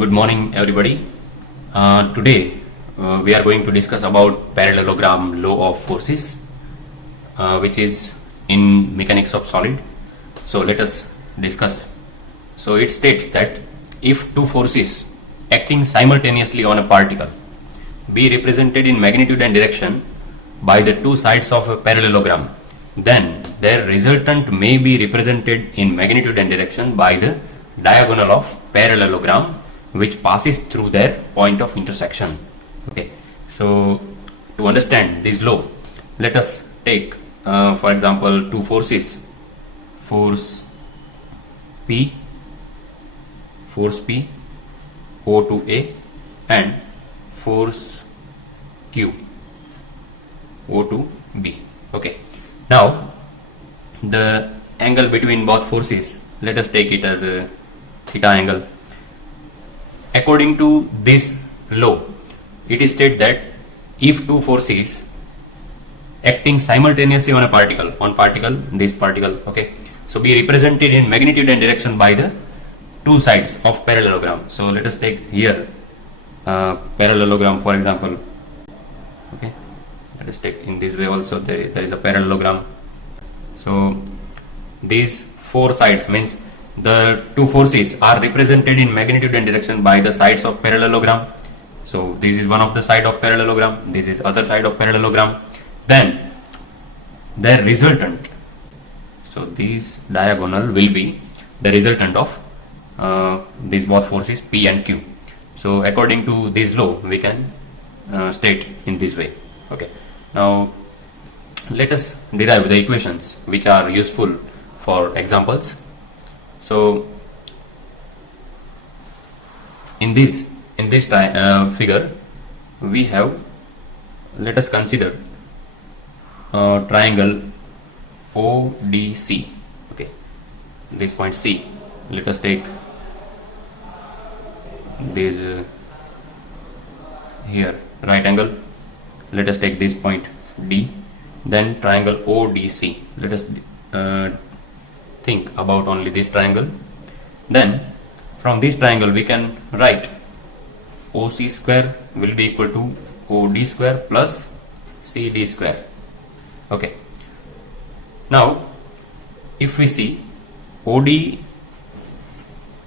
Good morning, everybody. Today we are going to discuss about parallelogram law of forces, which is in mechanics of solid. So let us discuss. So it states that if two forces acting simultaneously on a particle be represented in magnitude and direction by the two sides of a parallelogram, then their resultant may be represented in magnitude and direction by the diagonal of parallelogram which passes through their point of intersection. Okay, so to understand this law, let us take for example two forces, force P O to A and force Q O to B. Okay, now the angle between both forces, let us take it as a theta angle. According to this law, it is stated that if two forces acting simultaneously on a particle, this particle, okay, so be represented in magnitude and direction by the two sides of parallelogram. So let us take here parallelogram, for example. Okay, let us take in this way also there is a parallelogram. So these four sides means the two forces are represented in magnitude and direction by the sides of parallelogram. So this is one of the side of parallelogram, this is other side of parallelogram. Then their resultant, so this diagonal will be the resultant of these both forces P and Q. So according to this law we can state in this way. Okay, now let us derive the equations which are useful for examples. So in this figure we have, let us consider triangle ODC. Okay, this point C, let us take this here right angle, let us take this point D, then triangle ODC. Let us think about only this triangle. Then from this triangle we can write OC square will be equal to OD square plus CD square. Okay, now if we see OD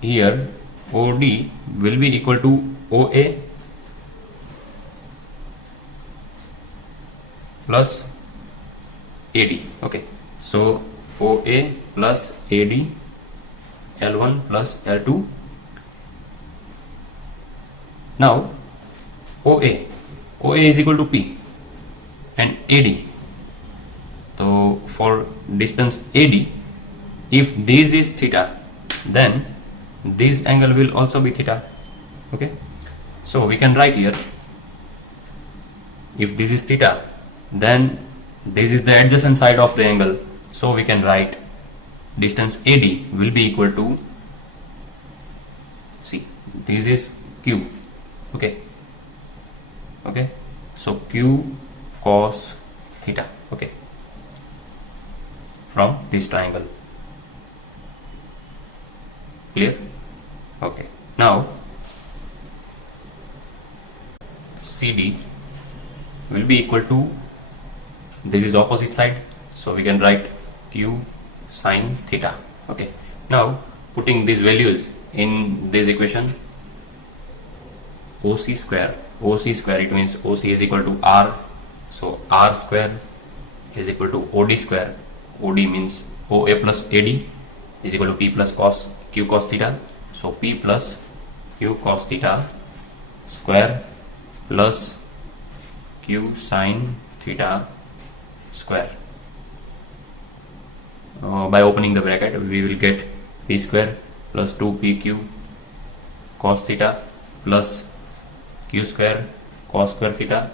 here, OD will be equal to OA plus AD. Okay, so OA plus AD, L1 plus L2. Now OA is equal to P and AD. So for distance AD, if this is theta, then this angle will also be theta. Okay, so we can write here, if this is theta, then this is the adjacent side of the angle. So we can write distance AD will be equal to, see, this is Q. Okay, so Q cos theta. Okay, from this triangle. Clear? Okay, now CD will be equal to, this is opposite side, so we can write Q sin theta. Okay, now putting these values in this equation, OC square, it means OC is equal to R, so R square is equal to OD square. OD means OA plus AD is equal to P plus cos Q cos theta, so P plus Q cos theta square plus Q sin theta square. By opening the bracket we will get P square plus 2PQ cos theta plus Q square cos square theta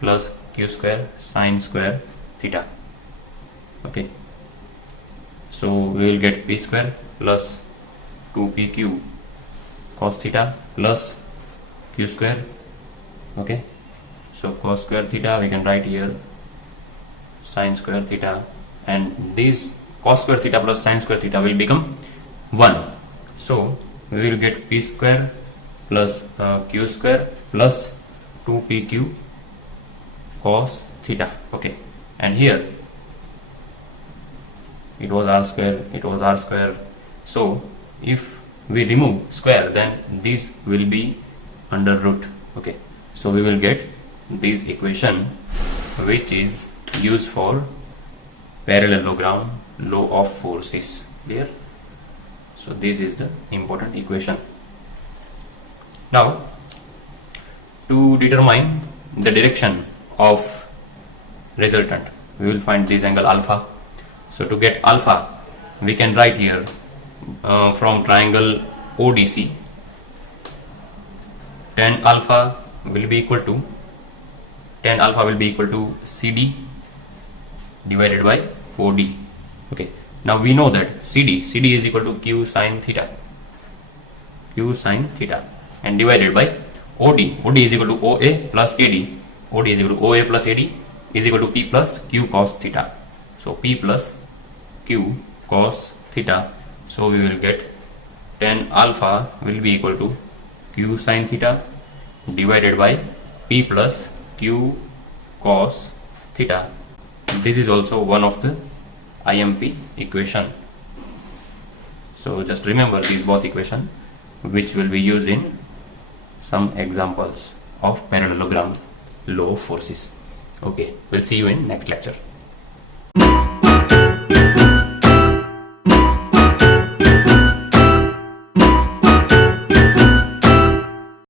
plus Q square sin square theta. Okay, so we will get P square plus 2PQ cos theta plus Q square. Okay, so cos square theta we can write here sin square theta, and this cos square theta plus sin square theta will become 1. So we will get P square plus q square plus 2pq cos theta. Okay, and here it was r square. So if we remove square, then these will be under root. Okay, so we will get this equation, which is used for parallelogram law of forces. Clear? So this is the important equation. Now, to determine the direction of resultant, we will find this angle alpha. So to get alpha, we can write here from triangle ODC, tan alpha will be equal to CD divided by OD. Okay, now we know that CD is equal to Q sin theta, and divided by OD is equal to OA plus AD. OD is equal to OA plus AD is equal to P plus Q cos theta. So P plus Q cos theta. So we will get tan alpha will be equal to Q sin theta divided by P plus Q cos theta. This is also one of the IMP equation. So just remember these both equation, which will be used in some examples of parallelogram law of forces. Okay, we'll see you in next lecture.